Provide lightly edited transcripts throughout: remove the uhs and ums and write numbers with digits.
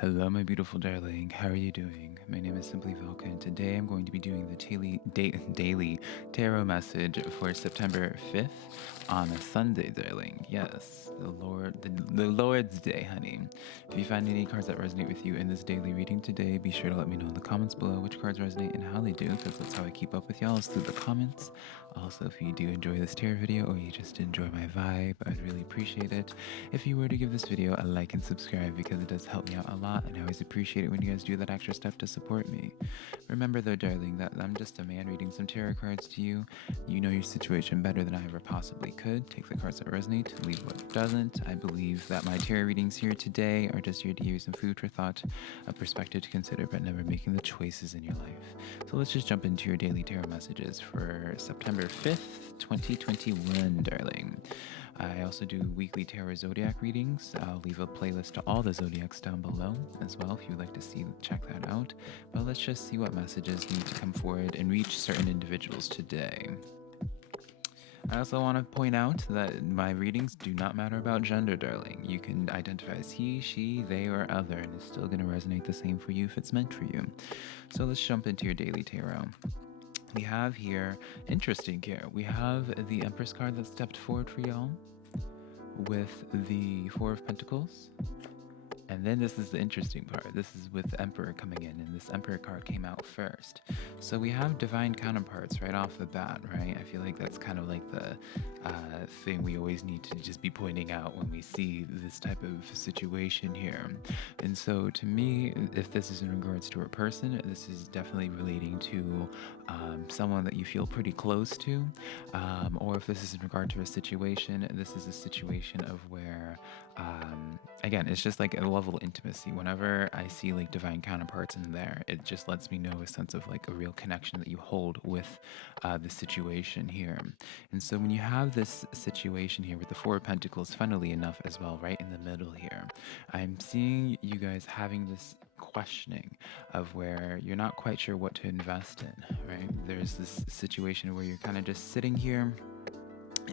Hello, my beautiful darling. How are you doing? My name is SimplyVelca, and today I'm going to be doing the daily tarot message for September 5th on a Sunday, darling. Yes, the Lord's Day, honey. If you find any cards that resonate with you in this daily reading today, be sure to let me know in the comments below which cards resonate and how they do, because that's how I keep up with y'all, is through the comments. Also, if you do enjoy this tarot video or you just enjoy my vibe, I'd really appreciate it if you were to give this video a like and subscribe, because it does help me out a lot, and I always appreciate it when you guys do that extra step to support me. Remember though, darling, that I'm just a man reading some tarot cards to you. You know your situation better than I ever possibly could. Take the cards that resonate, leave what doesn't. I believe that my tarot readings here today are just here to give you some food for thought, a perspective to consider, but never making the choices in your life. So let's just jump into your daily tarot messages for September 5th, 2021, darling. I also do weekly tarot zodiac readings. I'll leave a playlist to all the zodiacs down below as well if you would like to check that out. But let's just see what messages need to come forward and reach certain individuals today. I also want to point out that my readings do not matter about gender, darling. You can identify as he, she, they, or other, and it's still going to resonate the same for you if it's meant for you. So let's jump into your daily tarot. We have here, interesting here, we have the Empress card that stepped forward for y'all with the Four of Pentacles. And then this is the interesting part. This is with the Emperor coming in, and this Emperor card came out first. So we have divine counterparts right off the bat, right? I feel like that's kind of like the thing we always need to just be pointing out when we see this type of situation here. And so to me, if this is in regards to a person, this is definitely relating to someone that you feel pretty close to. Or if this is in regard to a situation, this is a situation of where, again, it's just like a level of intimacy. Whenever I see like divine counterparts in there, it just lets me know a sense of like a real connection that you hold with the situation here. And so when you have this situation here with the Four of Pentacles, funnily enough as well, right in the middle here, I'm seeing you guys having this questioning of where you're not quite sure what to invest in, right? There's this situation where you're kind of just sitting here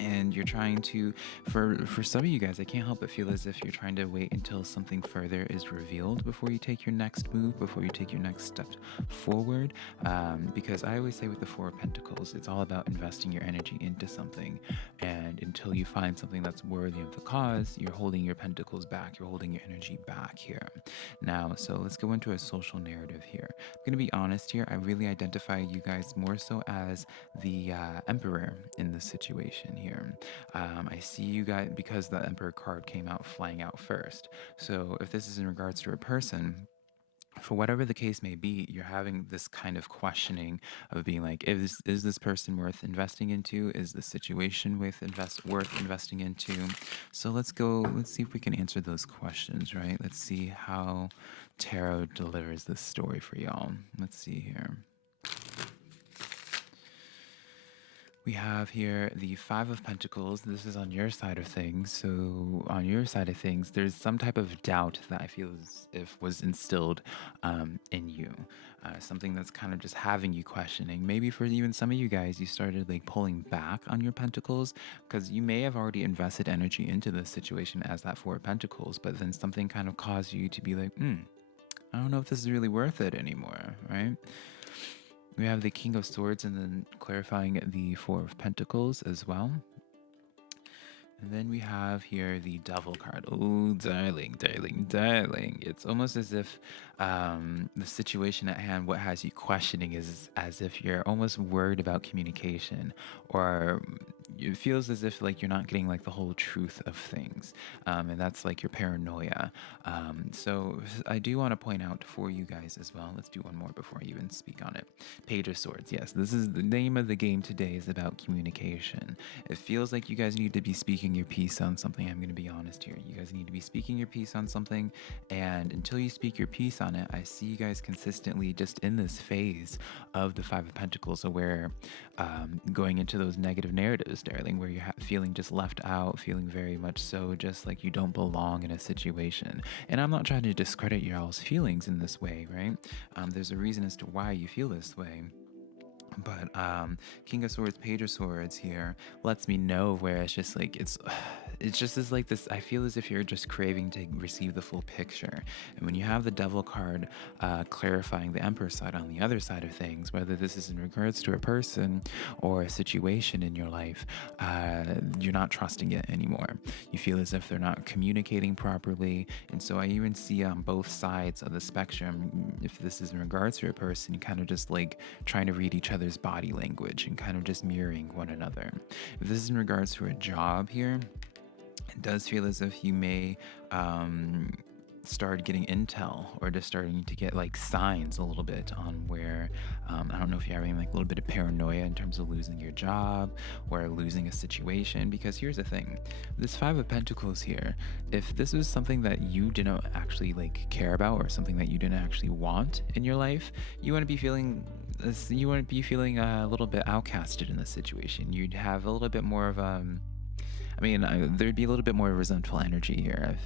and you're trying to, for some of you guys, I can't help but feel as if you're trying to wait until something further is revealed before you take your next move, before you take your next step forward. Because I always say with the Four of Pentacles, it's all about investing your energy into something, and until you find something that's worthy of the cause, you're holding your pentacles back, you're holding your energy back here. Now, so let's go into a social narrative here. I'm gonna be honest here, I really identify you guys more so as the Emperor in this situation here. I see you guys, because the Emperor card came out flying out first. So if this is in regards to a person, for whatever the case may be, you're having this kind of questioning of being like, is this person worth investing into? Is the situation worth investing into? So let's see if we can answer those questions, right? Let's see how tarot delivers this story for y'all. Let's see here. We have here the Five of Pentacles. This is on your side of things. So on your side of things, there's some type of doubt that I feel as if was instilled in you. Something that's kind of just having you questioning. Maybe for even some of you guys, you started like pulling back on your pentacles because you may have already invested energy into this situation as that Four of Pentacles, but then something kind of caused you to be like, I don't know if this is really worth it anymore, right? We have the King of Swords and then clarifying the Four of Pentacles as well. And then we have here the Devil card. Oh, darling, darling, darling. It's almost as if the situation at hand, what has you questioning, is as if you're almost worried about communication, or it feels as if like you're not getting like the whole truth of things, and that's like your paranoia. So I do want to point out for you guys as well, let's do one more before I even speak on it. Page of Swords. Yes, this is the name of the game today, is about communication. It feels like you guys need to be speaking your piece on something. I'm going to be honest here. You guys need to be speaking your piece on something, and until you speak your piece on it, I see you guys consistently just in this phase of the Five of Pentacles, so where going into those negative narratives, darling, where you're feeling just left out, feeling very much so just like you don't belong in a situation. And I'm not trying to discredit y'all's feelings in this way, right? There's a reason as to why you feel this way. But King of Swords, Page of Swords here lets me know where it's just like it's just as like this. I feel as if you're just craving to receive the full picture. And when you have the Devil card clarifying the Emperor side on the other side of things, whether this is in regards to a person or a situation in your life, you're not trusting it anymore. You feel as if they're not communicating properly. And so I even see on both sides of the spectrum, if this is in regards to a person, kind of just like trying to read each other's body language and kind of just mirroring one another. If this is in regards to a job here, it does feel as if you may start getting intel or just starting to get like signs a little bit on where I don't know if you're having like a little bit of paranoia in terms of losing your job or losing a situation. Because here's the thing, this Five of Pentacles here, if this was something that you didn't actually like care about or something that you didn't actually want in your life, you want to be feeling a little bit outcasted in this situation. You'd have a little bit more of there'd be a little bit more resentful energy here,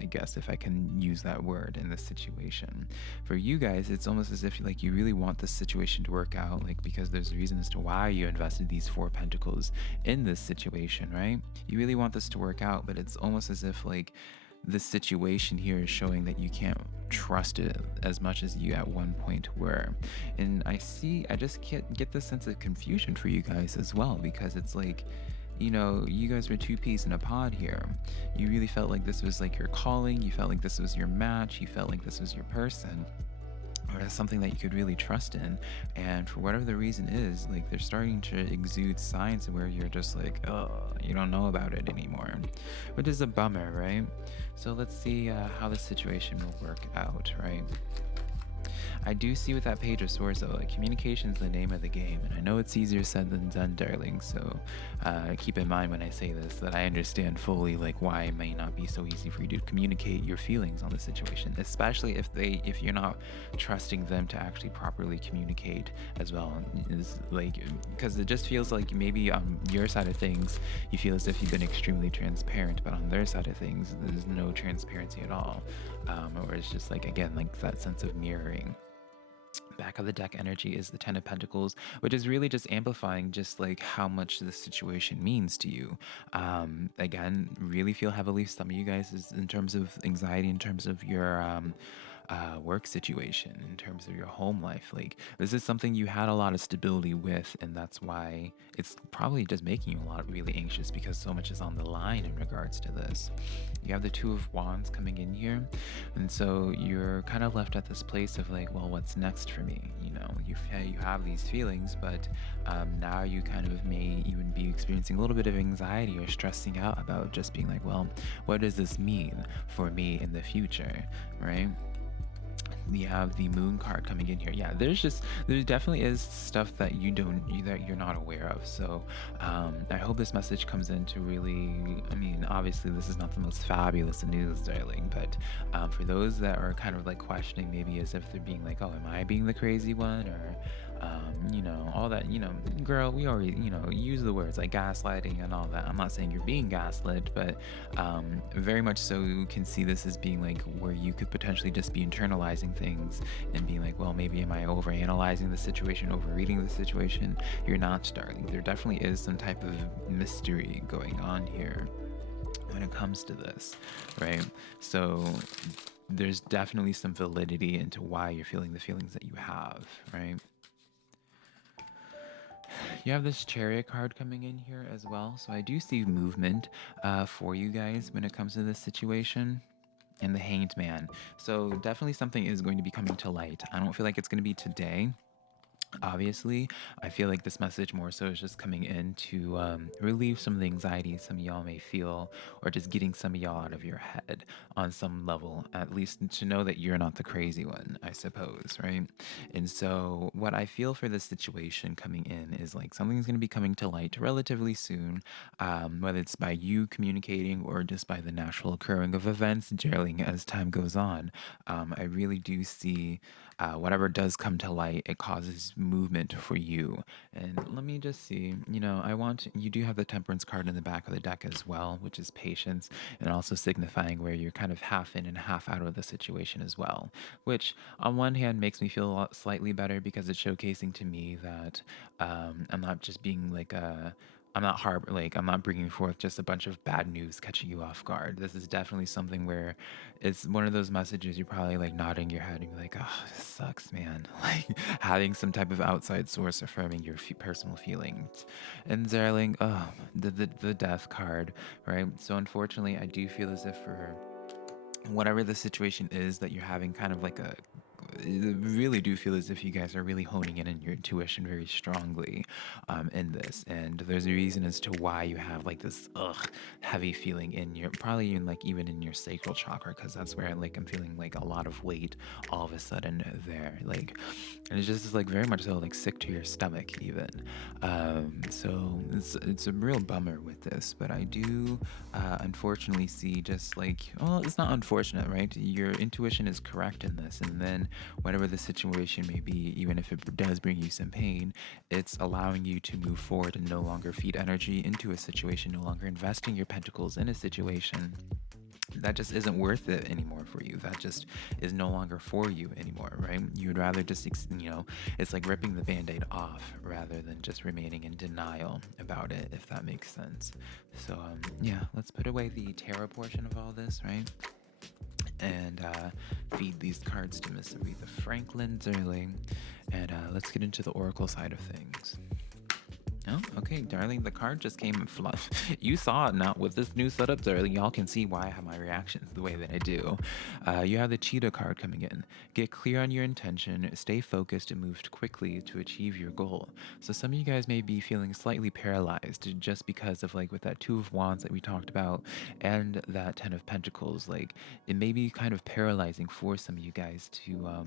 I guess, if I can use that word in this situation. For you guys, it's almost as if like you really want this situation to work out, like because there's a reason as to why you invested these Four Pentacles in this situation, right? You really want this to work out, but it's almost as if like this situation here is showing that you can't trust it as much as you at one point were. And I just can't get this sense of confusion for you guys as well, because it's like, you know, you guys were two peas in a pod here. You really felt like this was like your calling. You felt like this was your match. You felt like this was your person, or something that you could really trust in. And for whatever the reason is, like they're starting to exude signs where you're just like, oh, you don't know about it anymore, which is a bummer, right? So let's see how the situation will work out, right? I do see with that Page of Swords, though, like communication's the name of the game, and I know it's easier said than done, darling. So keep in mind when I say this that I understand fully like why it may not be so easy for you to communicate your feelings on the situation, especially if you're not trusting them to actually properly communicate as well. Is like because it just feels like maybe on your side of things you feel as if you've been extremely transparent, but on their side of things there's no transparency at all, or it's just like again like that sense of mirroring. Back of the deck energy is the Ten of Pentacles, which is really just amplifying just like how much this situation means to you. Again, really feel heavily some of you guys is in terms of anxiety, in terms of your work situation, in terms of your home life. Like this is something you had a lot of stability with, and that's why it's probably just making you a lot really anxious, because so much is on the line in regards to this. You have the Two of Wands coming in here, and so you're kind of left at this place of like, well, what's next for me? You know, you have these feelings, but now you kind of may even be experiencing a little bit of anxiety or stressing out about just being like, well, what does this mean for me in the future, right? We have the Moon card coming in here. Yeah, there definitely is stuff that you're not aware of. So I hope this message comes in to really, I mean, obviously this is not the most fabulous news, darling, but for those that are kind of like questioning, maybe as if they're being like, oh, am I being the crazy one, or you know, all that, you know, girl, we already, you know, use the words like gaslighting and all that. I'm not saying you're being gaslit, but very much so you can see this as being like where you could potentially just be internalizing things and being like, well, maybe am I overanalyzing the situation, overreading the situation? You're not, darling. There definitely is some type of mystery going on here when it comes to this, right? So there's definitely some validity into why you're feeling the feelings that you have, right? You have this Chariot card coming in here as well. So I do see movement for you guys when it comes to this situation. And the Hanged Man. So definitely something is going to be coming to light. I don't feel like it's going to be today. Obviously, I feel like this message more so is just coming in to relieve some of the anxiety some of y'all may feel, or just getting some of y'all out of your head on some level, at least to know that you're not the crazy one, I suppose, right? And so what I feel for this situation coming in is like something's going to be coming to light relatively soon, whether it's by you communicating or just by the natural occurring of events gelling as time goes on. I really do see whatever does come to light, it causes movement for you. And let me just see, you do have the Temperance card in the back of the deck as well, which is patience, and also signifying where you're kind of half in and half out of the situation as well, which on one hand makes me feel a lot slightly better because it's showcasing to me that I'm not just being like a I'm not bringing forth just a bunch of bad news catching you off guard. This is definitely something where it's one of those messages you're probably like nodding your head and be like, oh, this sucks, man. Like having some type of outside source affirming your personal feelings. And Zerling, oh, the death card, right? So unfortunately, I do feel as if for whatever the situation is that you're having, kind of like a really do feel as if you guys are really honing in on your intuition very strongly in this, and there's a reason as to why you have like this heavy feeling in your, probably in like even in your sacral chakra, because that's where like I'm feeling like a lot of weight all of a sudden there, like, and it's just like very much so like sick to your stomach even. So it's a real bummer with this, but I do unfortunately see just like, well, it's not unfortunate, right? Your intuition is correct in this, and then whatever the situation may be, even if it does bring you some pain, it's allowing you to move forward and no longer feed energy into a situation, no longer investing your pentacles in a situation that just isn't worth it anymore for you. That just is no longer for you anymore, right? You would rather just, it's like ripping the band aid off rather than just remaining in denial about it, if that makes sense. So, yeah, let's put away the tarot portion of all this, right? And feed these cards to Miss Aretha Franklin Zerling. And let's get into the oracle side of things. Oh, okay, darling, the card just came and fluff. You saw it now with this new setup, darling. Y'all can see why I have my reactions the way that I do. You have the cheetah card coming in. Get clear on your intention, stay focused, and move quickly to achieve your goal. So some of you guys may be feeling slightly paralyzed just because of like with that Two of Wands that we talked about and that Ten of Pentacles. Like it may be kind of paralyzing for some of you guys to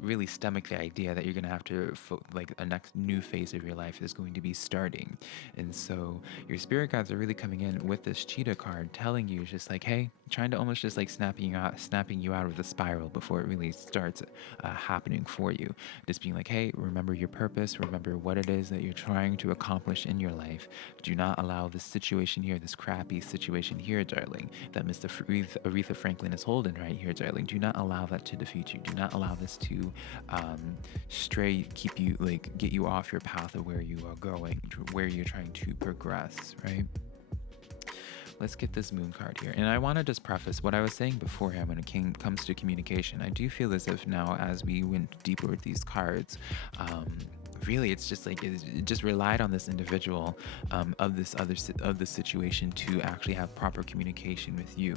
really stomach the idea that you're going to have to like a next new phase of your life is going to be starting. And so your spirit guides are really coming in with this cheetah card telling you just like, hey, trying to almost just like snapping you out of the spiral before it really starts happening for you. Just being like, hey, remember your purpose, remember what it is that you're trying to accomplish in your life. Do not allow this situation here, this crappy situation here, darling, that Mr. Aretha Franklin is holding right here, darling. Do not allow that to defeat you. Do not allow this to keep you, like, get you off your path of where you are going, where you're trying to progress, right? Let's get this moon card here. And I want to just preface what I was saying beforehand when it comes to communication. I do feel as if now, as we went deeper with these cards, really it's just like it just relied on this individual of this situation to actually have proper communication with you.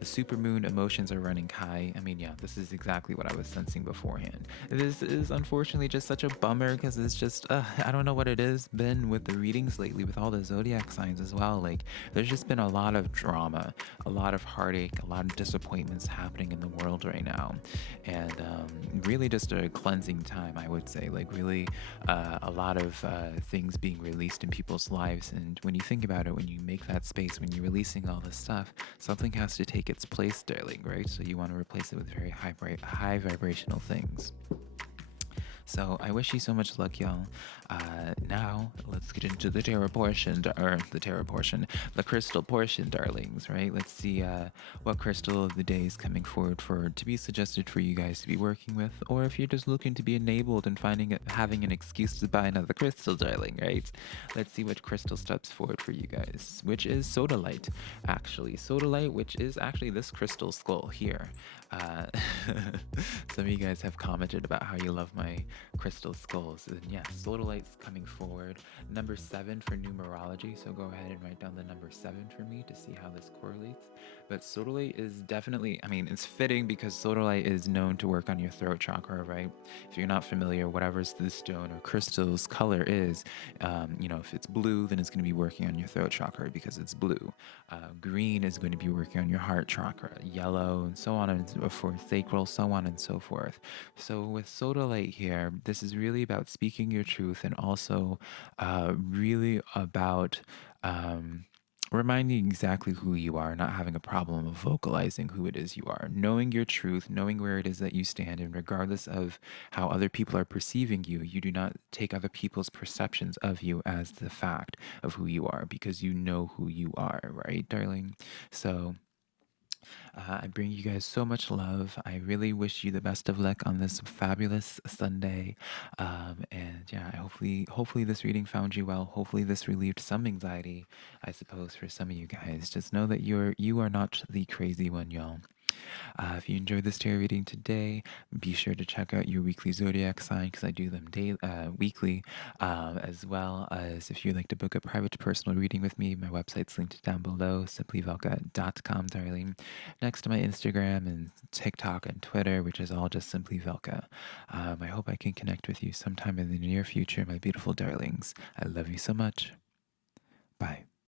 The supermoon emotions are running high. I mean, yeah, this is exactly what I was sensing beforehand. This is unfortunately just such a bummer because it's just I don't know what it is been with the readings lately with all the zodiac signs as well. Like there's just been a lot of drama, a lot of heartache, a lot of disappointments happening in the world right now, and really just a cleansing time, I would say. Like really a lot of things being released in people's lives. And when you think about it, when you make that space, when you're releasing all this stuff, something has to take its place, darling, right? So you want to replace it with very high vibrational things. So I wish you so much luck, y'all. Now let's get into the tarot portion, the crystal portion, darlings. Right? Let's see what crystal of the day is coming forward to be suggested for you guys to be working with, or if you're just looking to be enabled and having an excuse to buy another crystal, darling. Right? Let's see what crystal steps forward for you guys, which is sodalite. Actually, sodalite, which is actually this crystal skull here. Some of you guys have commented about how you love my crystal skulls, and yes, sodalite's coming forward. Number 7 for numerology, so go ahead and write down the number 7 for me to see how this correlates. But sodalite is definitely, I mean, it's fitting because sodalite is known to work on your throat chakra, right? If you're not familiar, whatever the stone or crystal's color is, if it's blue, then it's going to be working on your throat chakra because it's blue. Green is going to be working on your heart chakra, yellow, and so on and so forth, sacral, so on and so forth. So with sodalite here, this is really about speaking your truth and also really about reminding exactly who you are, not having a problem of vocalizing who it is you are, knowing your truth, knowing where it is that you stand, and regardless of how other people are perceiving you, you do not take other people's perceptions of you as the fact of who you are because you know who you are, right, darling? So, I bring you guys so much love. I really wish you the best of luck on this fabulous Sunday. And yeah, hopefully this reading found you well. Hopefully this relieved some anxiety, I suppose, for some of you guys. Just know that you are not the crazy one, y'all. If you enjoyed this tarot reading today, be sure to check out your weekly zodiac sign because I do them weekly, as well as if you'd like to book a private personal reading with me, my website's linked down below, simplyvelca.com, darling. Next to my Instagram and TikTok and Twitter, which is all just Simply Velca. I hope I can connect with you sometime in the near future, my beautiful darlings. I love you so much. Bye.